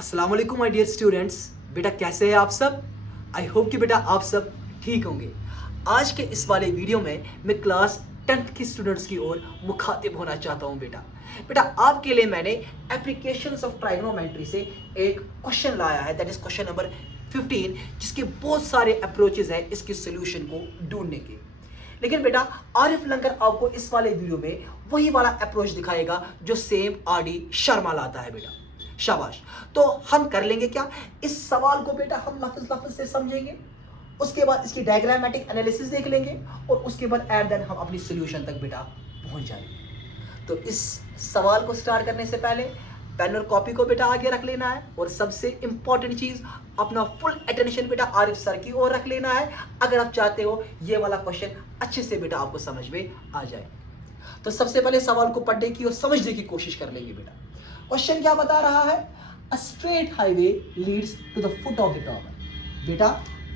अस्सलाम वालेकुम my dear students. बेटा कैसे हैं आप सब? आई होप कि बेटा आप सब ठीक होंगे। आज के इस वाले वीडियो में मैं क्लास 10th के स्टूडेंट्स की ओर मुखातिब होना चाहता हूं। बेटा आपके लिए मैंने एप्लीकेशंस ऑफ ट्राइगोनोमेट्री से एक क्वेश्चन लाया है, दैट इज क्वेश्चन नंबर 15, जिसके बहुत सारे अप्रोचेस हैं इसके सोल्यूशन को ढूंढने के। लेकिन बेटा आरिफ लंगर आपको इस वाले वीडियो में वही वाला अप्रोच दिखाएगा जो सेम आर.डी. शर्मा लाता है। बेटा शाबाश। तो हम कर लेंगे क्या, इस सवाल को बेटा हम लफ्ज़ से समझेंगे, उसके बाद इसकी डायग्रामेटिक एनालिसिस देख लेंगे और उसके बाद एट देन हम अपनी सोल्यूशन तक बेटा पहुंच जाएंगे। तो इस सवाल को स्टार्ट करने से पहले पेन और कॉपी को बेटा आगे रख लेना है और सबसे इंपॉर्टेंट चीज अपना फुल अटेंशन बेटा आरिफ सर की ओर रख लेना है अगर आप चाहते हो ये वाला क्वेश्चन अच्छे से बेटा आपको समझ में आ जाए। तो सबसे पहले सवाल को पढ़ने की और समझने की कोशिश कर लेंगे। बेटा क्वेश्चन क्या बता रहा है, a straight highway leads to the foot of the tower. बेटा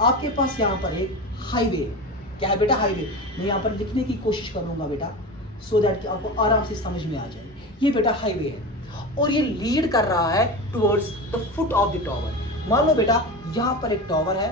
आपके पास यहाँ पर एक हाईवे है। क्या है बेटा? हाईवे। मैं यहाँ पर लिखने की कोशिश करूंगा बेटा सो दैट कि आपको आराम से समझ में आ जाए। ये बेटा हाईवे है और ये लीड कर रहा है towards the foot of the tower. मान लो बेटा यहाँ पर एक टॉवर है,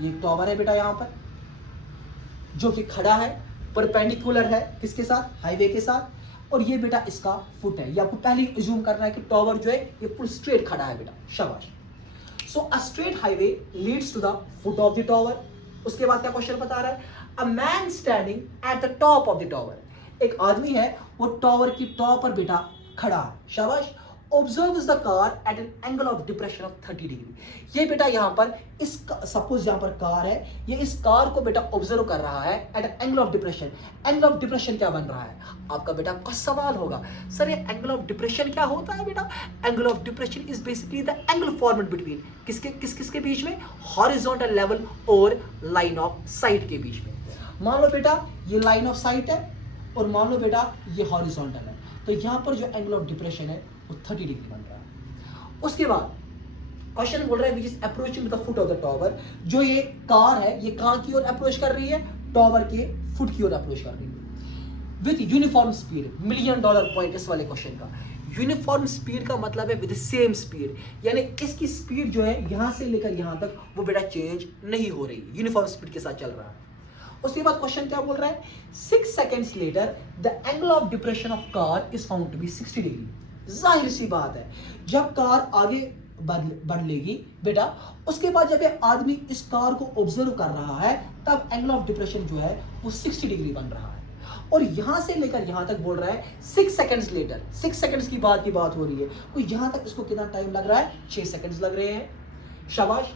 ये टॉवर है बेटा यहाँ पर जो कि खड़ा है, परपेंडिकुलर है किसके साथ? हाईवे के साथ। और ये बेटा इसका फुट है। ये आपको पहले ही अज्यूम करना है कि टॉवर जो है ये फुल स्ट्रेट खड़ा है बेटा। शाबाश। So a straight highway leads to the foot of the tower. उसके बाद क्या क्वेश्चन बता रहा है, a man standing at the top of the tower. एक आदमी है वो टॉवर की टॉप पर बेटा खड़ा है। शाबाश। Observes the car eight an angle of depression of 30 degree. ये बेटा यहाँ पर इस सपोज यहाँ पर कार है, ये इस कार को बेटा ऑब्जर्व कर रहा है at an angle of depression. Angle of depression क्या बन रहा है? आपका बेटा का सवाल होगा, सर ये एंगल ऑफ डिप्रेशन क्या होता है? बेटा angle of depression is basically the angle formed between किसके बीच में? हॉरिजॉन्टल लेवल और लाइन ऑफ साइट के बीच में। मान लो बेटा ये लाइन ऑफ साइट है और मान लो बेटा ये हॉरिजॉन्टल है, तो यहाँ पर जो एंगल ऑफ डिप्रेशन है वो 30 डिग्री बन रहा है। उसके बाद क्वेश्चन बोल रहा है which is approaching the foot of the tower. जो ये कार है ये कहाँ की ओर अप्रोच कर रही है? टॉवर के फुट की ओर अप्रोच कर रही है with uniform speed. $1 million point इस वाले क्वेश्चन का। यूनिफॉर्म स्पीड का मतलब है विद सेम स्पीड, यानी इसकी स्पीड जो है यहां से लेकर यहां तक वो बेटा चेंज नहीं हो रही, यूनिफॉर्म स्पीड के साथ चल रहा है। उसके बाद क्वेश्चन क्या बोल रहा है, 6 seconds later the angle of depression of car is found to be 60 degree. जाहिर सी बात है जब कार आगे बढ़ लेगी बेटा, उसके बाद जब ये आदमी इस कार को ऑब्जर्व कर रहा है तब एंगल ऑफ डिप्रेशन जो है वो 60 डिग्री बन रहा है। और यहां से लेकर यहां तक बोल रहा है 6 सेकेंड्स लेटर, 6 सेकेंड्स की बात हो रही है, तो यहां तक इसको कितना टाइम लग रहा है? 6 सेकेंड्स लग रहे हैं। शाबाश।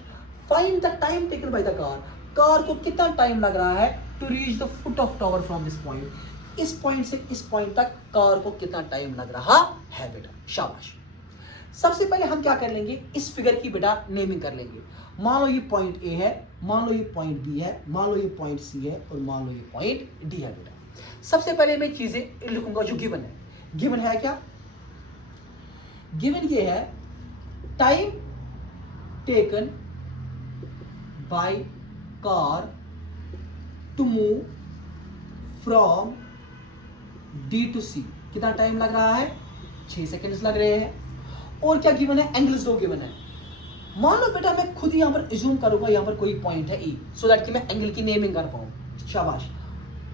Find the time taken by the car. Car को कितना टाइम लग रहा है to reach the foot of tower from this point. इस पॉइंट से इस पॉइंट तक कार को कितना टाइम लग रहा है बेटा। शाबाश। सबसे पहले हम क्या कर लेंगे, इस फिगर की बेटा नेमिंग कर लेंगे। मान लो ये पॉइंट ए है, मान लो ये पॉइंट बी है, मान लो ये पॉइंट सी है और मान लो ये पॉइंट डी है बेटा। सबसे पहले मैं चीजें लिखूंगा जो गिवन है। गिवन है क्या? गिवन ये है time taken by car to move from D to C. कितना टाइम लग रहा है? 6 सेकेंड्स लग रहे हैं। और क्या गिवन है? एंगल्स दो गिवन है। मान लो बेटा मैं खुद यहाँ पर अज्यूम करूंगा यहाँ पर कोई पॉइंट है ई, सो दैट कि मैं एंगल की नेमिंग कर पाऊं। शाबाश।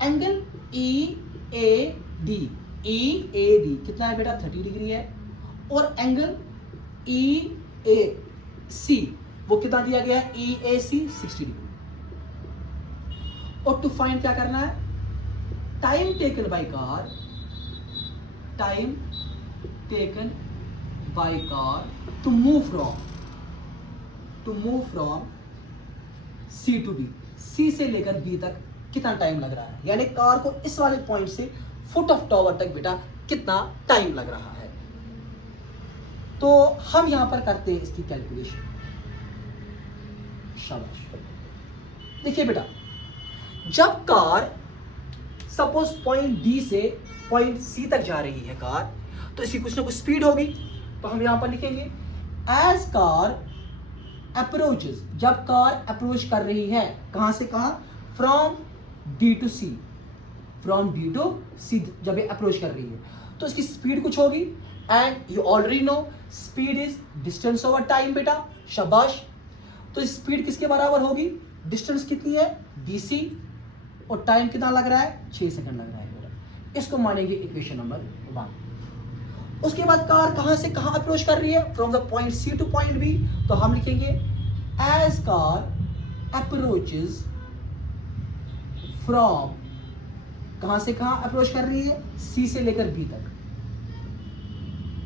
Angle E A D, E A D कितना है बेटा? 30 डिग्री है। और एंगल ई ए सी वो कितना दिया गया है? E A C 60 degree. और टू फाइंड क्या करना है? Time taken by car, time taken by car to move from C to B. C से लेकर बी तक कितना टाइम लग रहा है, यानी कार को इस वाले पॉइंट से फुट ऑफ टॉवर तक बेटा कितना टाइम लग रहा है। तो हम यहां पर करते हैं इसकी कैलकुलेशन। शाबाश। देखिए बेटा जब कार सपोज पॉइंट डी से पॉइंट सी तक जा रही है कार, तो इसकी कुछ ना कुछ स्पीड होगी। तो हम यहां पर लिखेंगे एज कार अप्रोचेस। जब कार अप्रोच कर रही है कहां से कहां? From D to C, from D to C जब ये अप्रोच कर रही है तो इसकी स्पीड कुछ होगी and you already know speed is distance over time बेटा, शाबाश। तो स्पीड किसके बराबर होगी, डिस्टेंस कितनी है dc और टाइम कितना लग रहा है 6 सेकंड लग रहा है बेटा। इसको मानेंगे इक्वेशन नंबर 1। उसके बाद कार कहां से कहां अप्रोच कर रही है, from the point C to point B, तो हम लिखेंगे एज कार अप्रोचेस फ्रॉम, कहां से कहां अप्रोच कर रही है, सी से लेकर बी तक।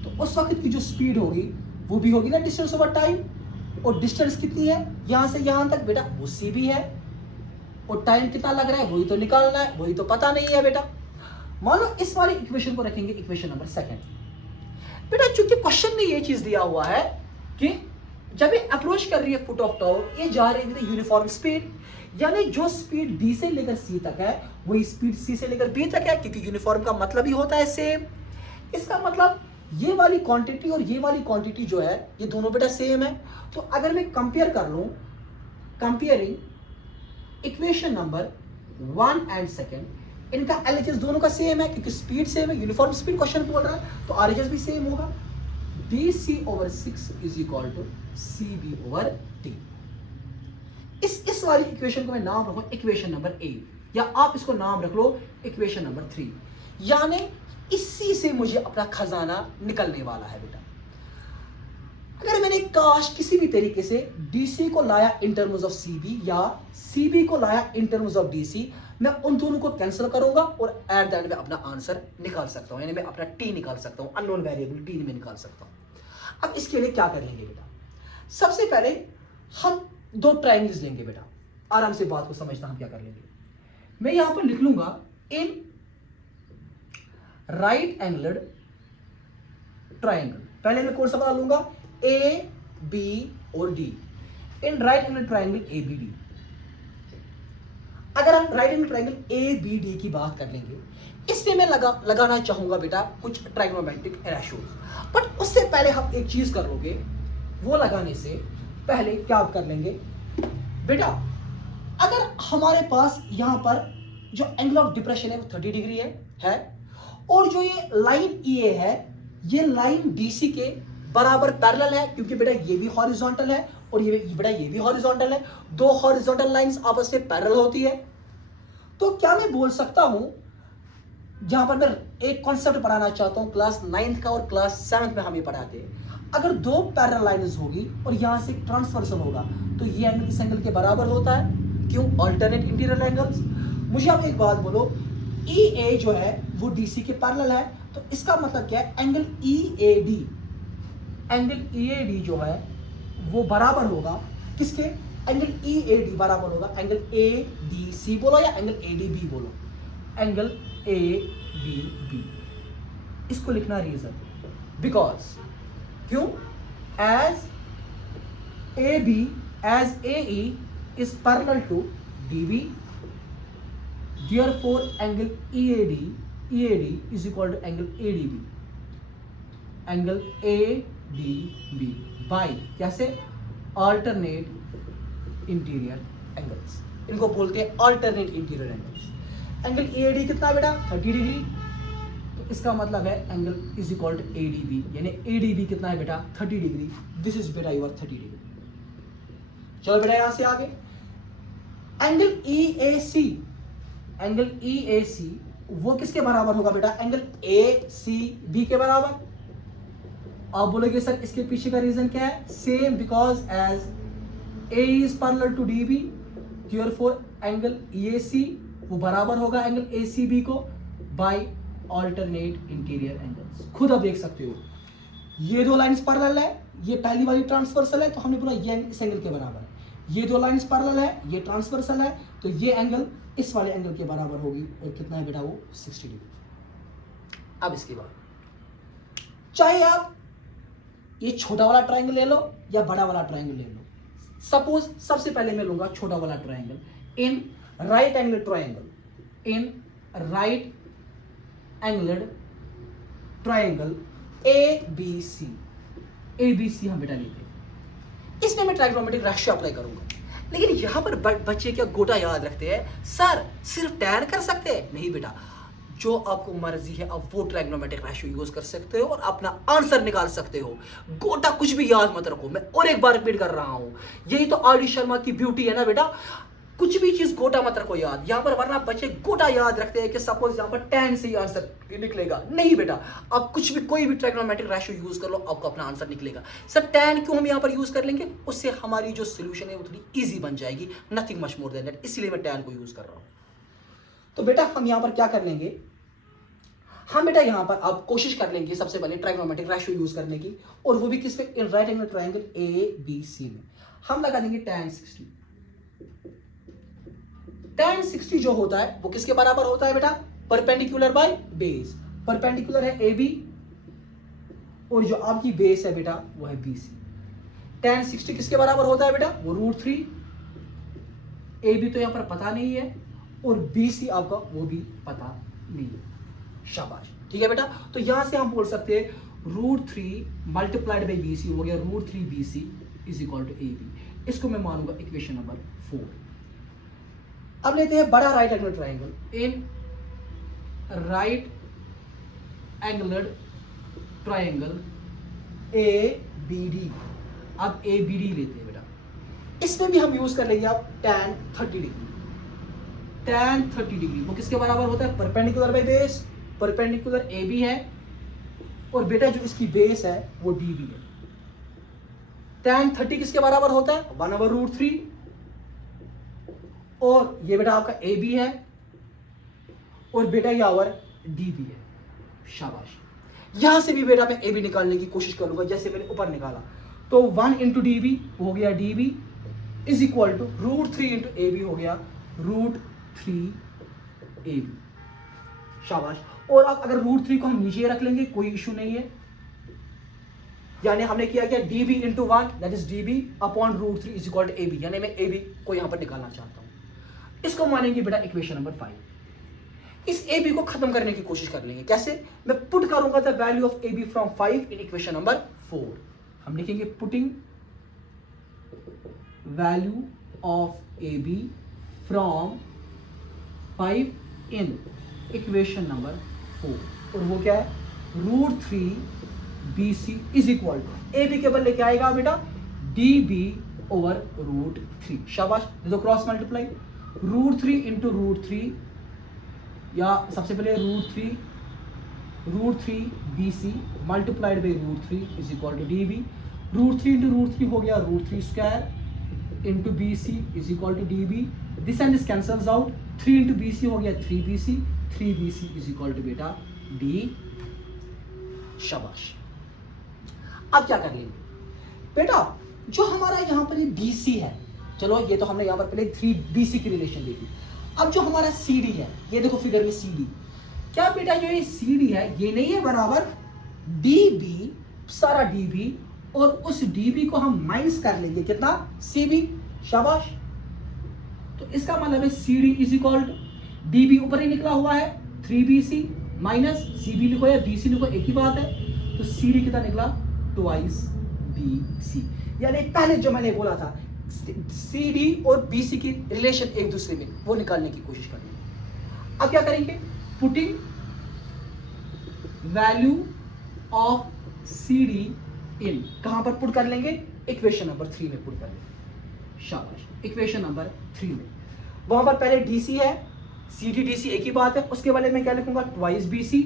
तो उस वक्त की जो स्पीड होगी वो भी होगी ना डिस्टेंस ओवर टाइम, और डिस्टेंस कितनी है यहां से यहां तक बेटा, वो सी भी है, और टाइम कितना लग रहा है वही तो निकालना है, वही तो पता नहीं है बेटा। मान लो इस वाली इक्वेशन को रखेंगे इक्वेशन नंबर 2 बेटा। चूंकि क्वेश्चन में ये चीज दिया हुआ है कि जब ये अप्रोच कर रही है फुट ऑफ टावर, ये जा रही है यूनिफॉर्म स्पीड, यानी जो स्पीड डी से लेकर सी तक है वही स्पीड सी से लेकर बी तक है, क्योंकि यूनिफॉर्म का मतलब ही होता है सेम। इसका मतलब ये वाली क्वांटिटी और ये वाली क्वांटिटी जो है ये दोनों बेटा सेम है। तो अगर मैं कंपेयर कर लूं, कंपेयरिंग इक्वेशन नंबर 1 एंड 2, इनका एलएचएस दोनों का सेम है, क्योंकि स्पीड सेम है, यूनिफॉर्म स्पीड क्वेश्चन बोल रहा है, तो आरएचएस भी सेम होगा। dc/6 is equal to cb/d। इस वाली इक्वेशन को मैं नाम रखूं इक्वेशन नंबर 8, या आप इसको नाम रख लो इक्वेशन नंबर 3। यानी इसी से मुझे अपना खजाना निकलने वाला है बेटा। अगर मैंने काश किसी भी तरीके से डीसी को लाया इन टर्म्स ऑफ सीबी या सीबी को लाया इन टर्म्स ऑफ डीसी, मैं उन दोनों को कैंसिल करूंगा और एट द एंड में अपना आंसर निकाल सकता हूं, यानी मैं अपना टी निकाल सकता हूं, अननोन वेरिएबल टी में निकाल सकता हूं। अब इसके लिए क्या कर लेंगे बेटा, सबसे पहले हम 2 ट्राइंगल्स लेंगे बेटा, आराम से बात को समझना हम क्या कर लेंगे। मैं यहां पर लिख लूंगा इन राइट एंगल्ड ट्राइंगल, पहले मैं कौन सा बना लूंगा ए बी और D, in right angle triangle A B D. अगर हम right angle triangle A B D की बात कर लेंगे, इसमें मैं लगाना चाहूंगा बेटा कुछ ट्राइगोनोमेट्रिक रेशियोज, बट उससे पहले हम एक चीज कर लोगे, वो लगाने से पहले क्या कर लेंगे बेटा, अगर हमारे पास यहां पर जो एंगल ऑफ डिप्रेशन है वो 30 डिग्री है, और जो ये लाइन ए है ये लाइन डीसी के बराबर पैरेलल है, क्योंकि बेटा ये भी हॉरिजॉन्टल है और ये बेटा ये भी हॉरिजॉन्टल है, 2 हॉरिजॉन्टल लाइंस आपस में पैरेलल होती है। तो क्या मैं बोल सकता हूं, जहां पर मैं एक कॉन्सेप्ट पढ़ाना चाहता हूं, क्लास 9th का और क्लास 7th में हम ये पढ़ाते हैं, अगर 2 पैरेलल लाइंस होगी और यहां से ट्रांसवर्सल होगा तो ये एंगल इस एंगल के बराबर होता है, क्यों, अल्टरनेट इंटीरियर एंगल्स। मुझे आप एक बात बोलो, ई ए जो है वो डीसी के पैरेलल है, तो इसका मतलब क्या है, एंगल ईएडी जो है वो बराबर होगा किसके, एंगल ईएडी बराबर होगा एंगल एडीसी बोलो या एंगल एडीबी बोलो, एंगल एडीबी। इसको लिखना रीजन, बिकॉज क्यों, as AE is parallel to DB, therefore angle EAD is equal to angle ADB by कैसे, alternate interior angles, इनको बोलते हैं alternate interior angles। Angle EAD कितना बेटा 30 डिग्री, तो इसका मतलब है angle is equal to ADB, यानी ADB कितना है बेटा 30 डिग्री, दिस इज बेटा योर 30 डिग्री। चलो बेटा यहां से आगे, एंगल EAC वो किसके बराबर होगा बेटा, एंगल ACB के बराबर। आप बोलोगे सर इसके पीछे का रीजन क्या है, same, because as A is parallel to DB, therefore angle EAC वो बराबर होगा एंगल ACB को बाय अल्टरनेट इंटीरियर एंगल्स। खुद आप देख सकते हो ये 2 लाइंस पैरेलल है, ये पहली वाली ट्रांसवर्सल है, तो हमने बोला ये इस एंगल के बराबर है, ये 2 लाइंस पैरेलल है, ये ट्रांसवर्सल है, तो ये एंगल इस वाले एंगल के बराबर होगी, और कितना है बेटा वो 60 डिग्री। अब इसके बाद चाहे आप ये छोटा वाला ट्रायंगल ले लो या बड़ा वाला ट्रायंगल ले लो, सपोज सबसे पहले मैं लूंगा छोटा वाला triangle, in right angle triangle, in right angled triangle ABC हम बेटा लेते हैं, इसमें मैं ट्राइगोनोमेट्रिक रेशियो अप्लाई करूंगा। लेकिन यहां पर बच्चे क्या गोटा याद रखते हैं, सर सिर्फ टैन कर सकते हैं, नहीं बेटा, जो आपको मर्जी है आप वो ट्रायगोनोमेट्रिक रेशियो यूज कर सकते हो और अपना आंसर निकाल सकते हो। गोटा कुछ भी याद मत रखो, मैं और एक बार रिपीट कर रहा हूं, यही तो आर डी शर्मा की ब्यूटी है ना बेटा। कुछ भी चीज गोटा मत रखो याद यहाँ पर, वरना बच्चे गोटा याद रखते हैं कि सपोज यहाँ पर tan से ही आंसर निकलेगा। नहीं बेटा, आप कुछ भी कोई भी ट्रायगोनोमेट्रिक रेशियो यूज कर लो, आपको अपना आंसर निकलेगा। सर tan क्यों हम यहाँ पर यूज कर लेंगे, उससे हमारी जो सोल्यूशन है वो थोड़ी ईजी बन जाएगी, nothing much more than that, इसलिए मैं tan को यूज कर रहा हूँ। तो बेटा हम यहाँ पर क्या कर लेंगे, हम बेटा यहाँ पर आप कोशिश कर लेंगे सबसे पहले ट्रायगोनोमेट्रिक रेशियो यूज करने की, और वो भी किस पे, इन राइट एंगल ट्रायंगल ABC में। हम लगा देंगे tan 60। tan 60 जो होता है वो किसके बराबर होता है बेटा, परपेंडिकुलर बाय बेस। परपेंडिकुलर है AB और जो आपकी बेस है बेटा वो है BC। tan 60 किसके बराबर होता है बेटा, वो √3। AB तो यहां पर पता नहीं है और BC आपका वो भी पता नहीं है। शाबाश, ठीक है बेटा। तो यहां से हम बोल सकते हैं √3 मल्टीप्लाइड बाई BC हो गया √3 BC is equal to AB। इसको मैं मानूंगा इक्वेशन नंबर 4। अब लेते हैं बड़ा right angle triangle. In right angled triangle ABD। अब ABD लेते हैं बेटा, इसमें भी हम यूज कर लेंगे आप tan 30 डिग्री। tan 30 डिग्री वो किसके बराबर होता है, perpendicular by base. Perpendicular AB है और बेटा जो इसकी बेस है वो DB है। tan 30 किसके बराबर होता है, 1/√3। और ये बेटा आपका AB है और बेटा ये आवर DB है। शाबाश, यहां से भी बेटा मैं AB निकालने की कोशिश करूंगा जैसे मैंने ऊपर निकाला। तो 1 इंटू DB हो गया DB is equal to √3 into AB हो गया √3 AB। शाबाश। और अब अगर √3 को हम नीचे रख लेंगे कोई इशू नहीं है, यानी हमने किया क्या, DB into 1 that is DB upon √3 is equal to AB, यानी मैं AB को यहां पर निकालना चाहता हूं। इसको मानेंगे बेटा इक्वेशन नंबर 5। इस AB को खत्म करने की कोशिश कर लेंगे, कैसे, मैं पुट करूंगा the value of AB from 5 in equation number 4। हम लिखेंगे putting value of AB from 5 in equation number 4, और वो क्या है, √3 BC is equal to AB के बदले क्या आएगा बेटा, DB ओवर √3। शाबाश, दे दो क्रॉस मल्टीप्लाई, √3 इंटू √3, या सबसे पहले √3 BC multiplied by √3 is equal to DB। √3 into √3 हो गया √3 square into BC is equal to DB। This and this cancels out, 3 into BC हो गया 3BC, 3BC is equal to बेटा D। शाबाश। अब क्या कर लेंगे बेटा, जो हमारा यहाँ पर ये BC है, चलो ये तो हमने यहाँ पर पहले 3BC की रिलेशन देखी। अब जो हमारा CD है, ये देखो फिगर में CD, क्या बेटा जो ये CD है ये नहीं है बराबर DB, सारा DB, और उस DB को हम माइनस कर लेंगे कितना, CB। शाबाश। तो इसका मतलब है CD is equal to DB ऊपर ही निकला हुआ है 3BC माइनस CB लिखो या BC लिखो एक ही बात है। तो CD कितना निकला, 2BC। यानी पहले जो मैंने बोला था CD और BC की रिलेशन एक दूसरे में, वो निकालने की कोशिश करनी। अब क्या करेंगे, पुटिंग वैल्यू ऑफ CD इन, कहां पर पुट कर लेंगे, इक्वेशन नंबर 3 में पुट कर लेंगे। शाबाश, इक्वेशन नंबर 3 में वहां पर पहले DC है, CD DC एक ही बात है, उसके वाले में क्या लिखूंगा, 2BC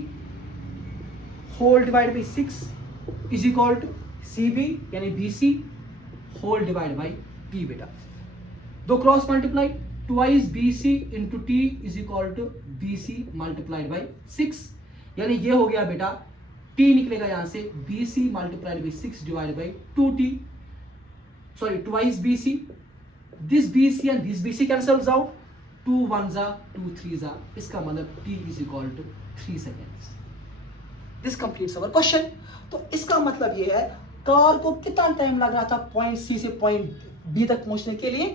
whole divide by 6 is equal to CB यानी BC whole divide by T। बेटा दो cross multiply, 2BC into T is equal to BC multiplied by 6, यानी ये हो गया बेटा T निकलेगा यहां से BC multiplied by 6 divide by 2T, sorry 2BC, this BC and this BC cancels out, 2 1s 2 3s, इसका मतलब T is equal to 3 seconds. This completes our question. तो इसका मतलब ये है कार को कितना टाइम लग रहा था पॉइंट C से पॉइंट B तक पहुंचने के लिए,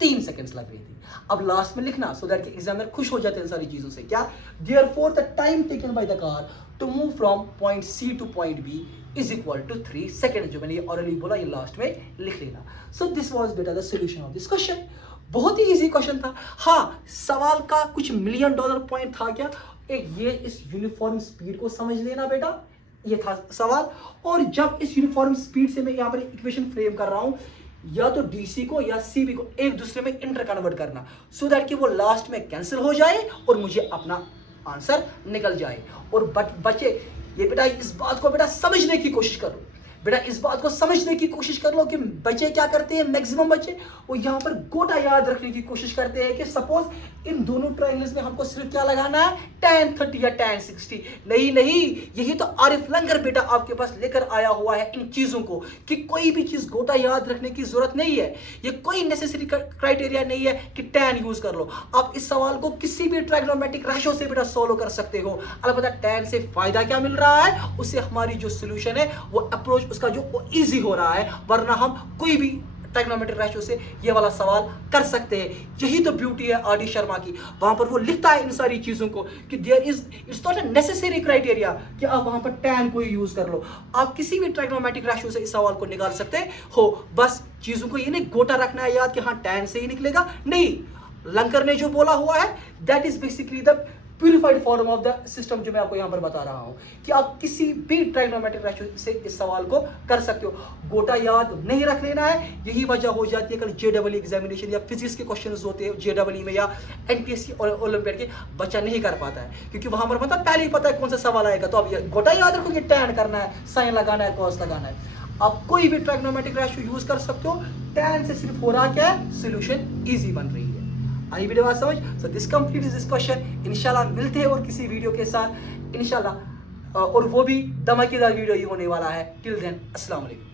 3 सेकंड्स लग रही थी। अब लास्ट में लिखना सो दैट एग्जामिनर खुश हो जाते हैं सारी चीजों से, क्या, therefore the time taken by the car to move from point C to point B is equal to 3 second. जो मैंने ये ऑरली बोला ये लास्ट में लिख लेना। सो दिस वाज बेटा the solution of this question. बहुत ही इजी क्वेश्चन था। हाँ, सवाल का कुछ $1 मिलियन पॉइंट था क्या, एक ये इस यूनिफॉर्म स्पीड को समझ लेना बेटा, ये था सवाल। और जब इस यूनिफॉर्म स्पीड से मैं यहाँ पर इक्वेशन फ्रेम कर रहा हूं, या तो डीसी को या सीबी को एक दूसरे में इंटर कन्वर्ट करना, सो दैट कि वो लास्ट में कैंसिल हो जाए और मुझे अपना आंसर निकल जाए। और बचे ये बेटा, इस बात को बेटा समझने की कोशिश करो, बेटा इस बात को समझने की कोशिश कर लो कि बच्चे क्या करते हैं, मैक्सिमम बच्चे वो यहाँ पर गोटा याद रखने की कोशिश करते हैं कि सपोज इन दोनों ट्रायंगल्स में हमको सिर्फ क्या लगाना है, tan 30 या tan 60। नहीं नहीं, यही तो आरिफ लंगर बेटा आपके पास लेकर आया हुआ है इन चीजों को, कि कोई भी चीज गोटा याद रखने की जरूरत नहीं है। ये कोई नेसेसरी क्राइटेरिया नहीं है कि tan यूज कर लो। आप इस सवाल को किसी भी ट्राइगोनोमेट्रिक रेशो से बेटा सोल्व कर सकते हो। अलबत्ता tan से फायदा क्या मिल रहा है, उससे हमारी जो सोल्यूशन है वो अप्रोच उसका जो इजी हो रहा है, वरना हम कोई भी ट्राइगोनोमेट्रिक रेशियो से ये वाला सवाल कर सकते हैं। यही तो ब्यूटी है आर डी शर्मा की, वहां पर वो लिखता है इन सारी चीजों को कि there is it's not a necessary criteria कि आप वहां पर tan को यूज कर लो। आप किसी भी ट्राइगोनोमेट्रिक रेशियो से इस सवाल को निकाल सकते हो। बस चीजों को ये नहीं गोटा रखना है याद कि हाँ tan से ही निकलेगा, नहीं। लंकर ने जो बोला हुआ है that is basically the purified form of the system, जो मैं आपको यहां पर बता रहा हूं कि आप किसी भी ट्राइगोनोमेट्रिक रेशियो से इस सवाल को कर सकते हो। गोटा याद नहीं रख लेना है, यही वजह हो जाती है कल जेडब्ल्यू एग्जामिनेशन या फिजिक्स के क्वेश्चंस होते हैं जेडब्ल्यू में या एनटीएससी और ओलंपियाड के, बच्चा नहीं कर पाता है क्योंकि वहां पर मतलब पहले ही पता है कौन सा सवाल आएगा। तो अब ये गोटा याद रखो कि tan करना है, साइन लगाना है, कॉस लगाना है। आप कोई भी ट्राइगोनोमेट्रिक रेशियो यूज कर सकते हो। tan से सिर्फ हो रहा क्या है, सोल्यूशन इजी बन रही है। आई वीडियो बात समझ। So this completes this question. इंशाल्लाह मिलते हैं और किसी वीडियो के साथ इंशाल्लाह, और वो भी धमाकेदार वीडियो ही होने वाला है। टिल देन अस्सलाम वालेकुम।